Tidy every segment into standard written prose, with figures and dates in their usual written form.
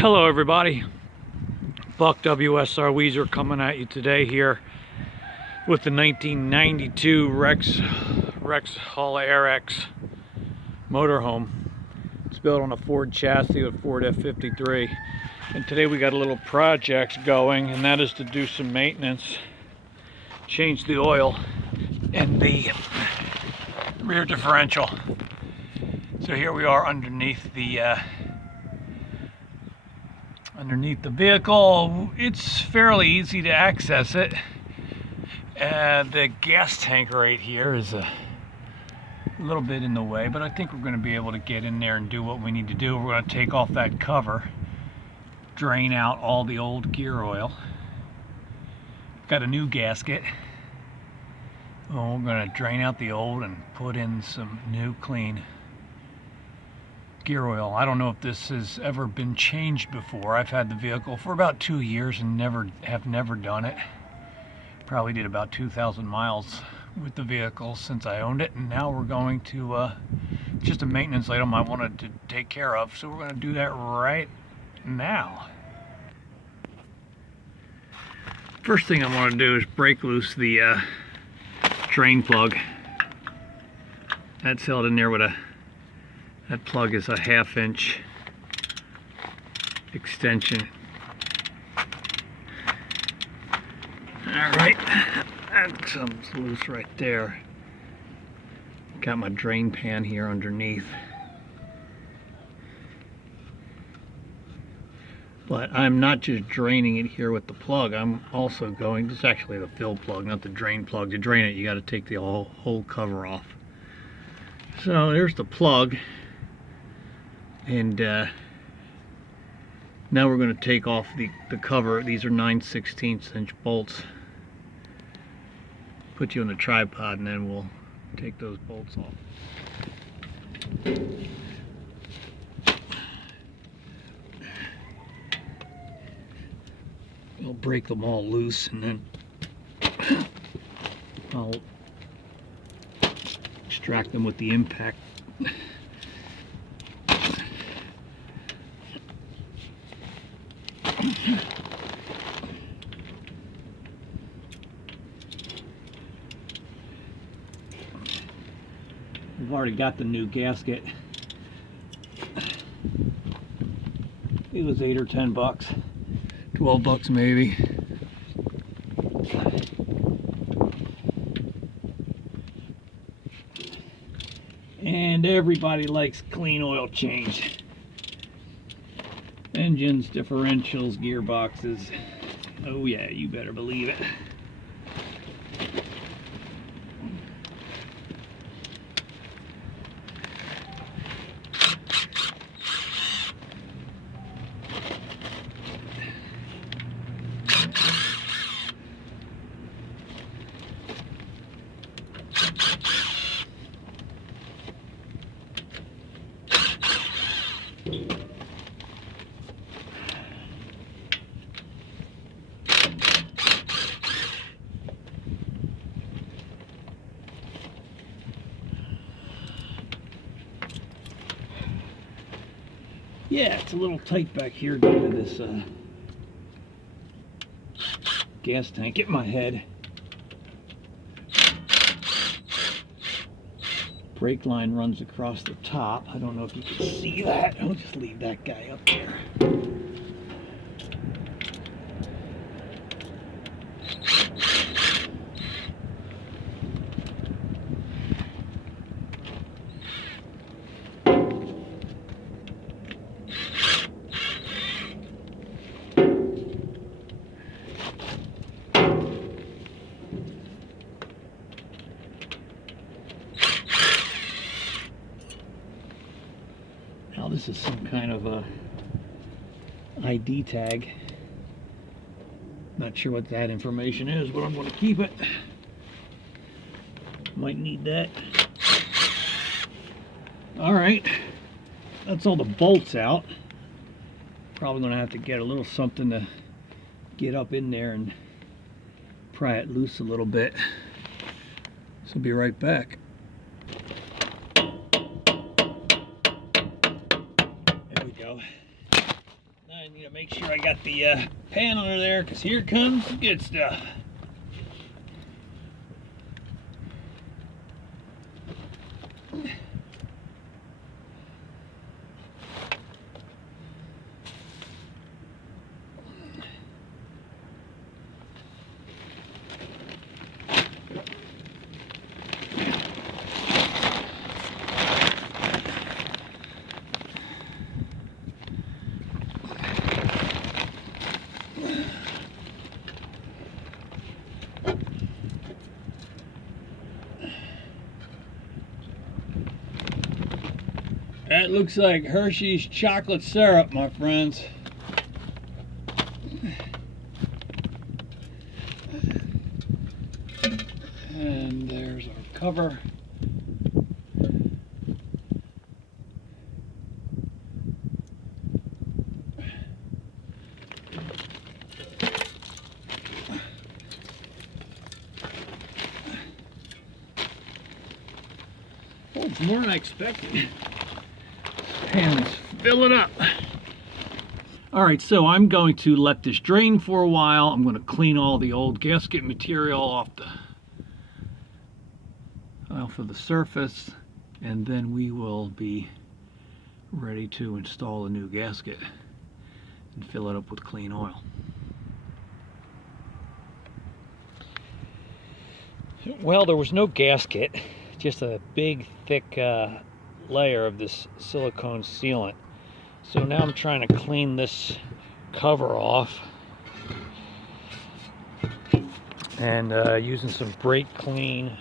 Hello everybody, Buck WSR Weezer coming at you today here with the 1992 Rex Hall RX motorhome. It's built on a Ford chassis with Ford F53, and today we got a little project going, and that is to do some maintenance, change the oil in the rear differential. So here we are underneath the vehicle. It's fairly easy to access it. The gas tank right here is a little bit in the way, but I think we're going to be able to get in there and do what we need to do. We're going to take off that cover, drain out all the old gear oil. Got a new gasket. We're going to drain out the old and put in some new clean gear oil. I don't know if this has ever been changed before. I've had the vehicle for about 2 years and have never done it. Probably did about 2,000 miles with the vehicle since I owned it, and now we're going to just a maintenance item I wanted to take care of, so we're going to do that right now. First thing I want to do is break loose the drain plug. That's held in there with that plug is a 1/2 inch extension. Alright, that comes loose right there. Got my drain pan here underneath. But I'm not just draining it here with the plug, I'm also going, this is actually the fill plug, not the drain plug. To drain it, you got to take the whole cover off. So there's the plug. And now we're going to take off the cover. These are 9/16 inch bolts. Put you on the tripod and then we'll take those bolts off. We'll break them all loose and then I'll extract them with the impact. We've already got the new gasket. It was $8 or $10, $12 maybe. And everybody likes clean oil change. Engines, differentials, gearboxes. Oh yeah, you better believe it. Yeah, it's a little tight back here due to this gas tank at my head. Brake line runs across the top. I don't know if you can see that. I'll just leave that guy up there. Now this is some kind of a ID tag. Not sure what that information is, but I'm going to keep it. Might need that. Alright, that's all the bolts out. Probably going to have to get a little something to get up in there and pry it loose a little bit. So I'll be right back. There we go. I need to make sure I got the pan under there, because here comes the good stuff. That looks like Hershey's chocolate syrup, my friends. And there's our cover. Oh, it's more than I expected. And fill it up. All right, so I'm going to let this drain for a while. I'm going to clean all the old gasket material off of the surface, and then we will be ready to install a new gasket and fill it up with clean oil. Well, there was no gasket, just a big thick layer of this silicone sealant. So now I'm trying to clean this cover off, and using some brake clean,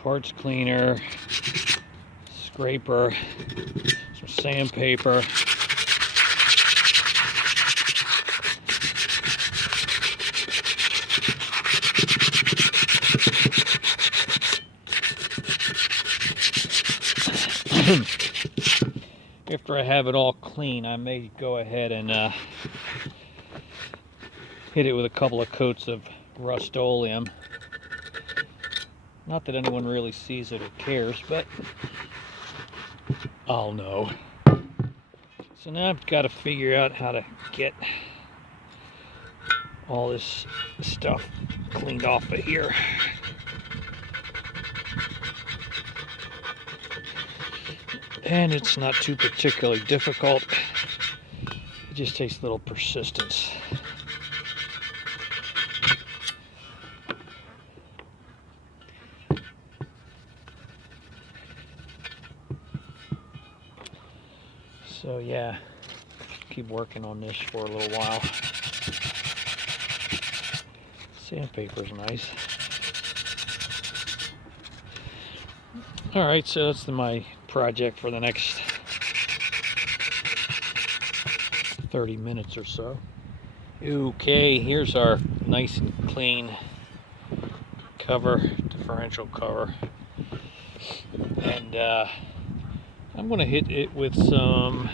parts cleaner, scraper, some sandpaper. After I have it all clean, I may go ahead and hit it with a couple of coats of Rust-Oleum. Not that anyone really sees it or cares, but I'll know. So now I've got to figure out how to get all this stuff cleaned off of here. And it's not too particularly difficult. It just takes a little persistence. So yeah, keep working on this for a little while. Sandpaper's nice. Alright, so that's my project for the next 30 minutes or so. Okay, here's our nice and clean cover, differential cover. And I'm going to hit it with some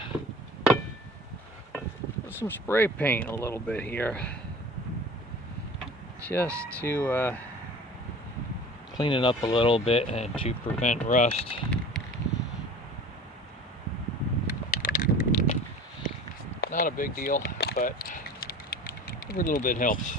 spray paint a little bit here, just to clean it up a little bit and to prevent rust. Not a big deal, but every little bit helps.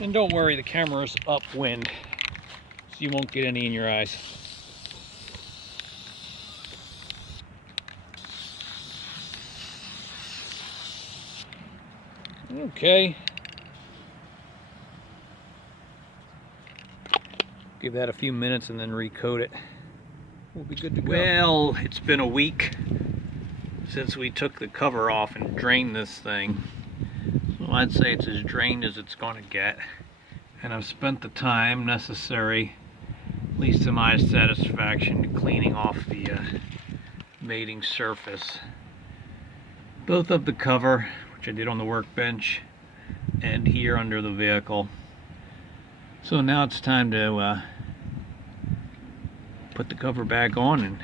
And don't worry, the camera's upwind, so you won't get any in your eyes. Okay. Give that a few minutes and then recoat it. We'll be good to go. Well, it's been a week since we took the cover off and drained this thing. So I'd say it's as drained as it's going to get. And I've spent the time necessary, at least to my satisfaction, to cleaning off the mating surface. Both of the cover, which I did on the workbench, and here under the vehicle. So now it's time to put the cover back on and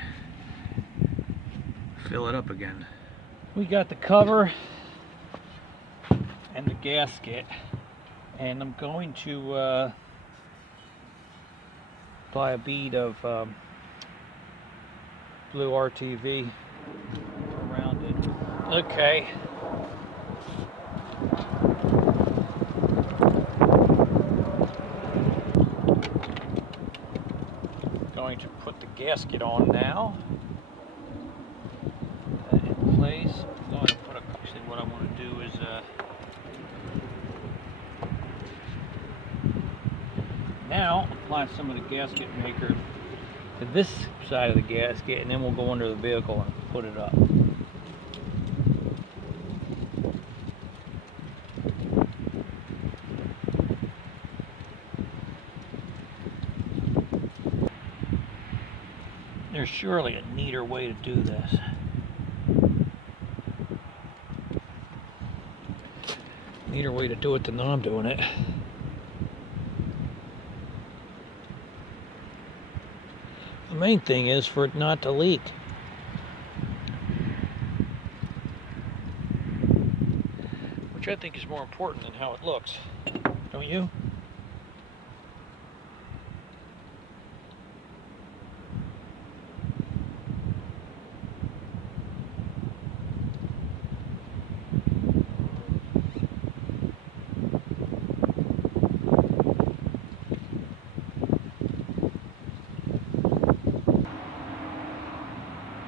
fill it up again. We got the cover and the gasket, and I'm going to apply a bead of blue RTV around it. Okay. Going to put the gasket on now. Put that in place. I'm going to put actually what I want to do is now apply some of the gasket maker to this side of the gasket, and then we'll go under the vehicle and put it up. There's surely a neater way to do this. Neater way to do it than I'm doing it. The main thing is for it not to leak. Which I think is more important than how it looks. Don't you?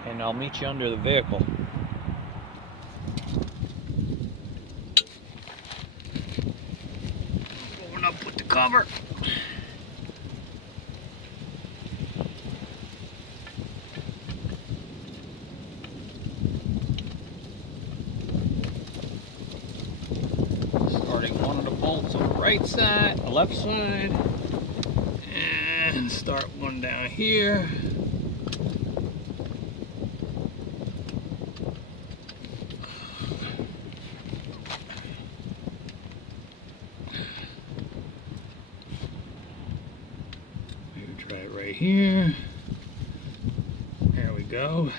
And I'll meet you under the vehicle. Going up with the cover. Starting one of the bolts on the right side, the left side, and start one down here. Try it right here. There we go.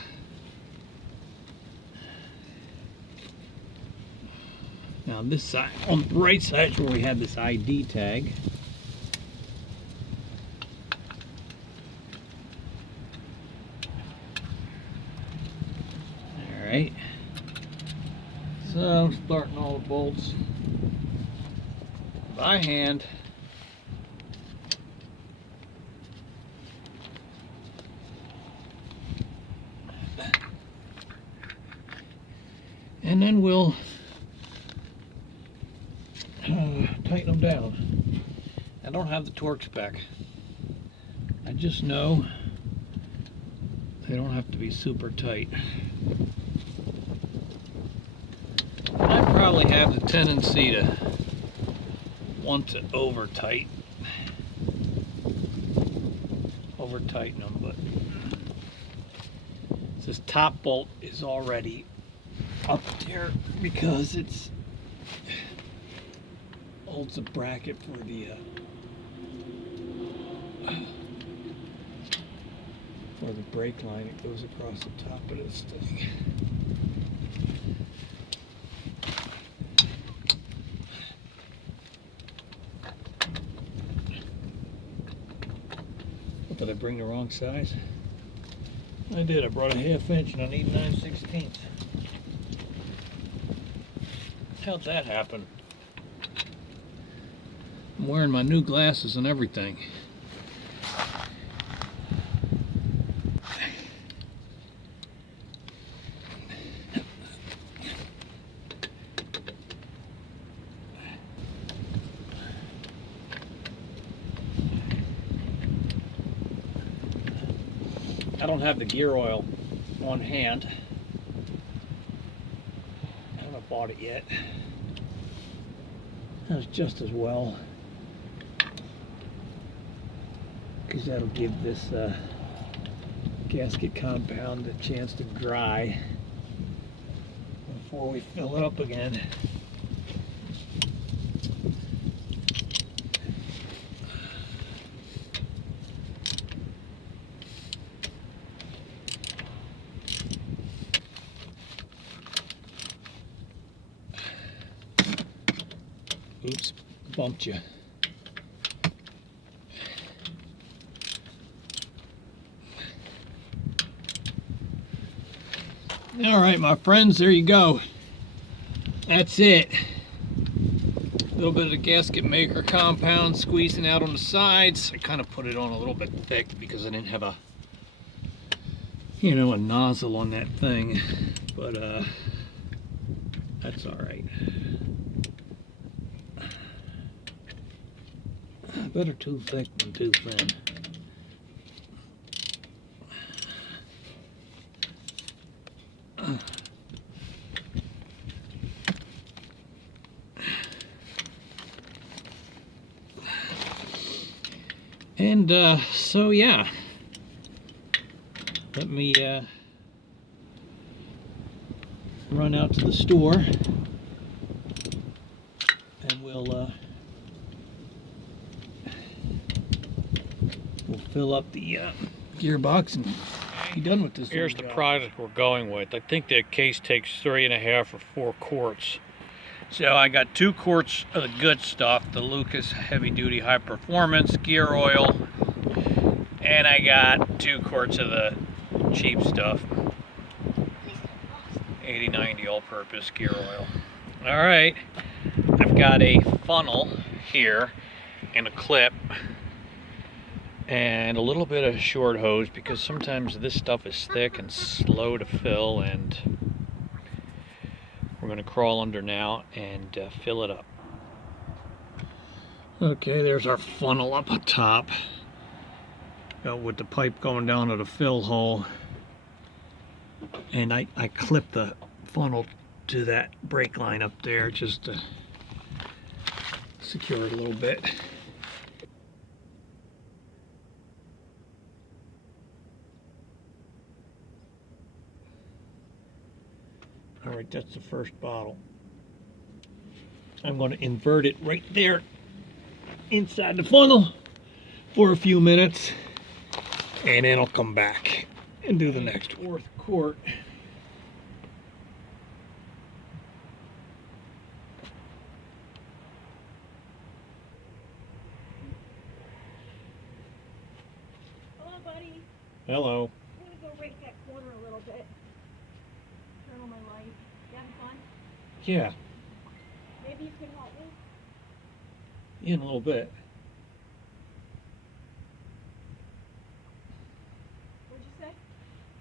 Now this side, on the right side is where we had this ID tag. Alright. So I'm starting all the bolts by hand. And then we'll tighten them down. I don't have the torque spec. I just know they don't have to be super tight. I probably have the tendency to want to over tighten them, but this top bolt is already up there because it's holds a bracket for the brake line. It goes across the top of this thing. Did I bring the wrong size? I did. I brought a 1/2 inch and I need 9/16. How'd that happen? I'm wearing my new glasses and everything. I don't have the gear oil on hand. I haven't bought it yet. That's just as well, because that'll give this gasket compound a chance to dry before we fill it up again. bumped you. All right, my friends, there you go. That's it. A little bit of the gasket maker compound squeezing out on the sides. I kind of put it on a little bit thick because I didn't have a, you know, a nozzle on that thing, but that's all right. Better too thick than too thin. And so yeah, let me run out to the store, and we'll fill up the gearbox and be done with this. Here's the product we're going with. I think the case takes 3.5 or 4 quarts. So I got 2 quarts of the good stuff, the Lucas Heavy Duty High Performance gear oil, and I got 2 quarts of the cheap stuff, 80/90 all-purpose gear oil. All right, I've got a funnel here and a clip and a little bit of short hose because sometimes this stuff is thick and slow to fill, and we're going to crawl under now and fill it up. Okay, there's our funnel up top. With the pipe going down to the fill hole. And I clipped the funnel to that brake line up there just to secure it a little bit. All right, that's the first bottle. I'm going to invert it right there inside the funnel for a few minutes, and then I'll come back and do the next 4th quart. Hello, buddy. Hello. I'm going to go rake that corner a little bit. Turn on my light. You having fun? Yeah. Maybe you can help me? In a little bit. What'd you say?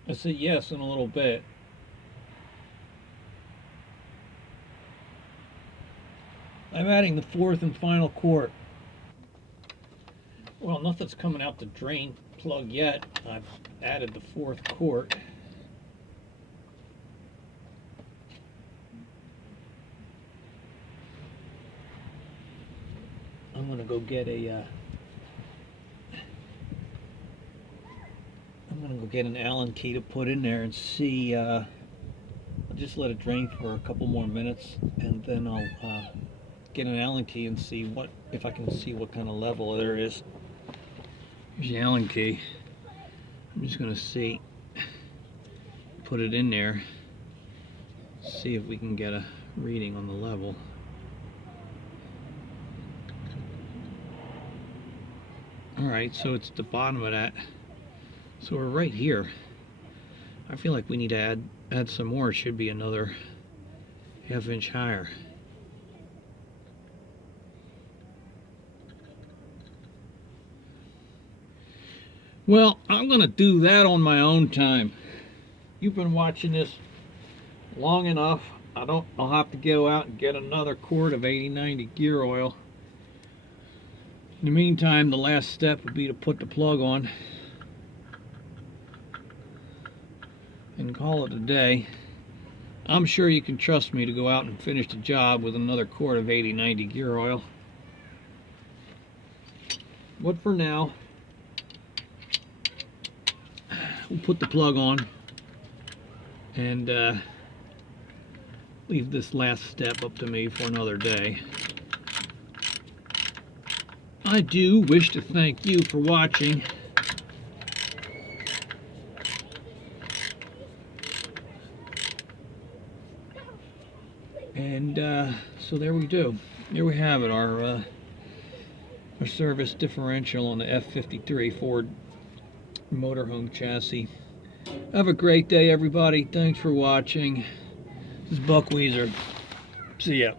I said yes in a little bit. I'm adding the 4th and final quart. Well, nothing's coming out the drain plug yet. I've added the 4th quart. I'm gonna go get a I'm gonna go get an Allen key to put in there and see. I'll just let it drain for a couple more minutes, and then I'll get an Allen key and see if I can see what kind of level there is. Here's the Allen key. I'm just gonna see, put it in there, see if we can get a reading on the level. Alright, so it's the bottom of that. So we're right here. I feel like we need to add some more. It should be another ½ inch higher. Well, I'm gonna do that on my own time. You've been watching this long enough. I'll have to go out and get another quart of 80/90 gear oil. In the meantime, the last step would be to put the plug on and call it a day. I'm sure you can trust me to go out and finish the job with another quart of 80/90 gear oil. But for now, we'll put the plug on and leave this last step up to me for another day. I do wish to thank you for watching. And so there we do. There we have it, our a service differential on the F53 Ford Motorhome chassis. Have a great day, everybody. Thanks for watching. This is Buck Weezer. See ya.